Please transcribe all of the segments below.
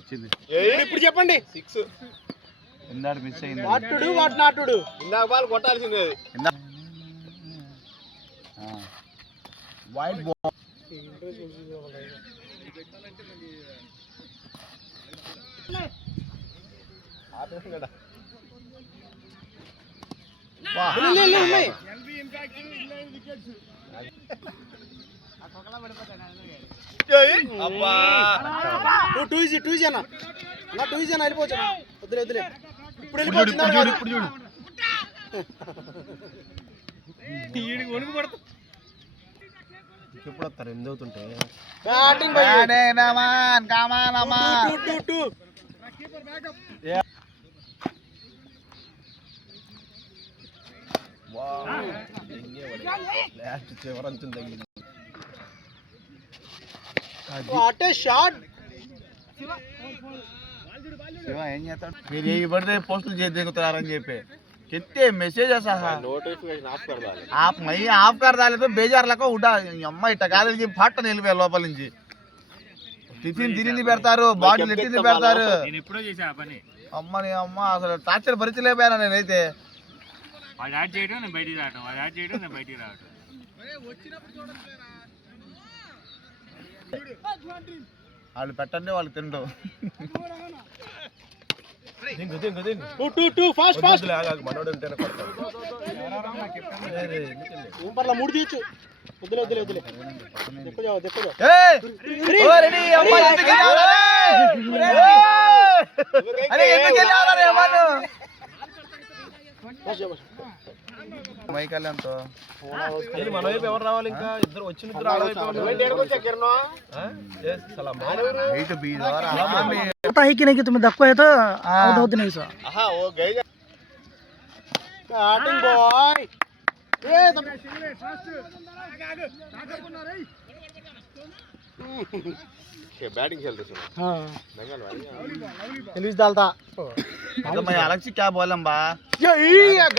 వచ్చింది. ఇప్పుడు చెప్పండి 6 ఇందాక మిస్ అయింది. వాటుడు వాట్ నాటుడు ఇందాక బాల్ కొట్టాల్సింది వైట్ బాల్ ఆపేసిందా ఇప్పుడు వస్తారు ఎనిమిది అవుతుంటే చివరంచులు తగ్గింది. ఏం చేస్తాడు? మీరు ఏ పడితే పోస్టులు చేసి దిగుతారని చెప్పి कितने मैसेज ऐसा है नोटिफिकेशन ऑफ कर डाले आप मई ऑफ कर डाले तो बेजार लगा उठा अम्मा इट्टा కాలేజీ ఫట్ నిలిపే లోపల నుంచి టిఫిన్ తిరిగి పెడతారు బాటిల్ ఎత్తి పెడతారు నేను ఎప్పుడో చేసా ఆ పని అమ్మని అమ్మ అసలు టార్చర్ భరించలేకపోయాను నేనైతే వాడు యాడ్ చేయడం నేను బయటికి రావడం వాడు యాడ్ చేయడం నేను బయటికి రావడం వాళ్ళు పెట్టండి వాళ్ళు తింటాం ఫాస్ట్ ఫాస్ట్ మనోడు ఉంటేనే కొడతాడు ఊపర్ల మూడు తీయచ్చు వదిలే వదిలే వదిలే ఎక్కువ జావ ఎక్కువ జావ ఓ రెడీ అమ్మ ఎందుకు వెళ్ళారా అరే ఎందుకు వెళ్ళారా రే అమ్మను బస్ బస్ మైకల్లంతో ఇది మన వైపు ఎవరు రావాలి ఇంకా ఇద్దరు వచ్చిన ఇద్దరు ఆడ వైపు వెంట ఎడకొచ్చా కిరణ్ ఏ సలాం వెయిట్ బీ ద్వారా पता है कि नहीं कि तुम्हें धक्का है तो आउट नहीं सो हां वो गए बैटिंग बॉय ए फास्ट आगे रे के बैटिंग खेलते हैं हां बंगाल वाली एलिस डालता तो मैं अलग से क्या बोलूं बा ये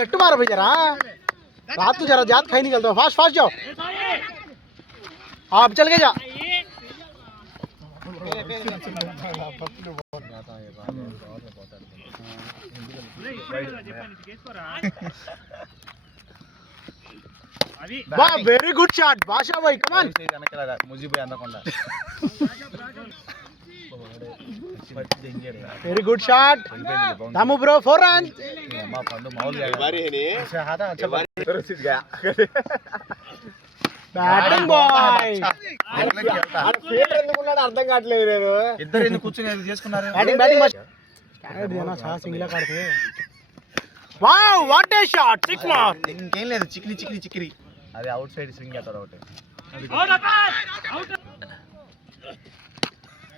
गट्टू मारो भाई जरा रात को जरा ज्यादा खाई नहीं चलता फास्ट फास्ट जाओ आप चल के जा वेरी गुड शॉट भाषा भाई कमान मुझे भी अंदकोंडा very good shot Damu bro 4 run अम्मा पंडू माउल बारी है नी अच्छा हां अच्छा रसीद गया బ్యాటింగ్ బాయ్ ఆడ ఫీల్డర్ ఎందుకు ఉన్నాడు అర్థం కావట్లేదు నేను ఇద్దరు ఎందుకు కూర్చొని చేసుకున్నారు బ్యాటింగ్ బ్యాటింగ్ స్టాండ్ దేనా చాలా సింగిల్ కాడితే wow what a shot six మార్ ఇంకేం లేదు చిక్లి చిక్లి చిక్రి అది అవుట్ సైడ్ స్వింగ్ చేస్తాడు ఒకటి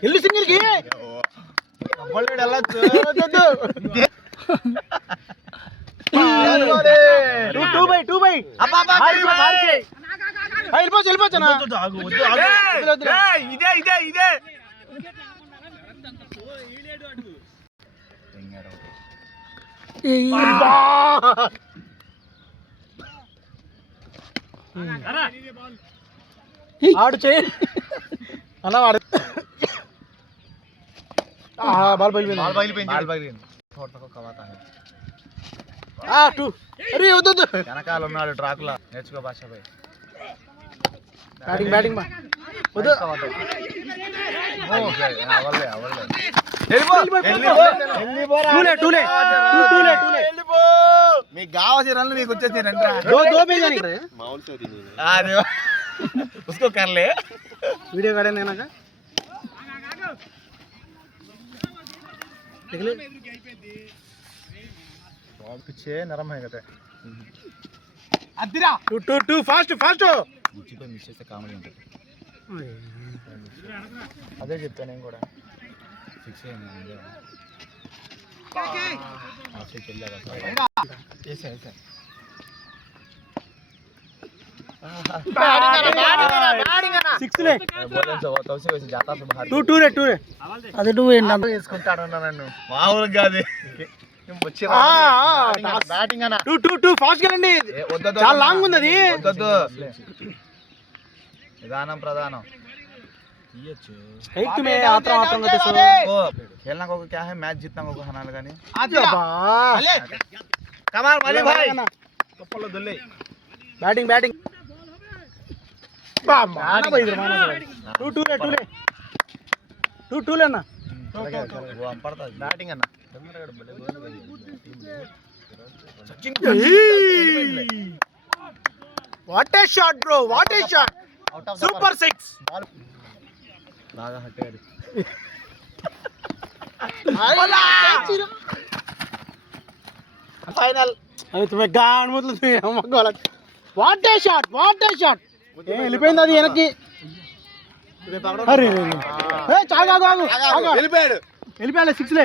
ఎల్లి సింగిల్ కి బౌలర్ వెళ్ళొచ్చు 2 బై 2 బై అబ్బా వెళ్ళిపోవచ్చనా ఇదే ఇదే ఇదే ఆడు చేయి అన్న వాడు బాల్ బయలుపోయింది అరే వద్దు వెనకాల ఉన్నాడు ట్రాక్లో నేర్చుకో భాష పోయి బ్యాటింగ్ బ్యాటింగ్ వద్దు మీకు కావాల్సిన రన్లు మీకు వచ్చేసి రండి उसको कर ले वीडियो काटे नैना का देख ले पीछे नरम है कहते अद्दिरा 2 फास्ट फास्ट मुझे पे मिस्टेक से कामेडी ఉంటుంది అదే చెప్తా నేను కూడా ఫిక్స్ అయ్యింది ఆసే చెల్లాగా ऐसे ऐसे అదే టూ ఏంటి వేసుకుంటాడు నన్ను మామూలుగా కాదు బ్యాటింగ్ అన్న 2 ఫాస్ట్ గా చాలా లాంగ్ ఉంది అది వద్దొద్దు నిదానం ప్రధానం स्ट्राइक में आतरा आतरा करते सो ओ खेलना को क्या है मैच जीतना को हनाल गानी అబ్బా कमाल माली भाई बैटिंग बैटिंग बा माना बइदर माना 2 ले 2 लेना वो हम पड़ता बैटिंग है ना what A shot bro what A shot super 6 बागा हटे फाइनल अरे तुम्हें गान मतलब तुम्हें हम गलत व्हाट ए शॉट ఏ వెళ్ళిపోయింది అది వెనక్కి అరే ఏ చాలు ఆగు వెళ్ళిపోయాడు 6 లే